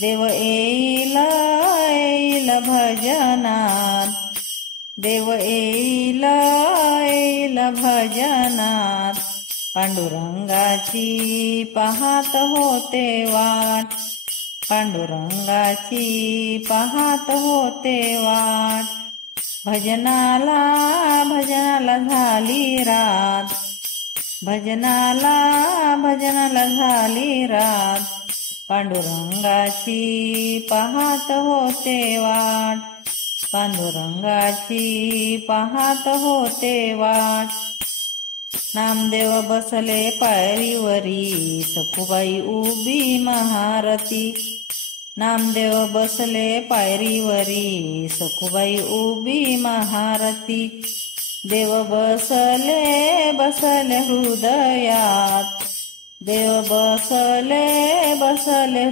देव येईल येईल भजनात, देव येईल येईल भजनात, पांडुरंगाची पाहत होते वाट, पांडुरंगाची पाहत होते वाट, भजनाला भजनाला झाली रात, भजनाला भजनाला झाली रात, पांडुरंगाची पाहत होते वाट, पांडुरंगाची पाहत होते वाट. नामदेव बसले पायरीवरी, सखुबाई उभी महारती, नामदेव बसले पायरीवरी, सखुबाई उभी महारती, देव बसले बसले हृदयात, देव बसले बसले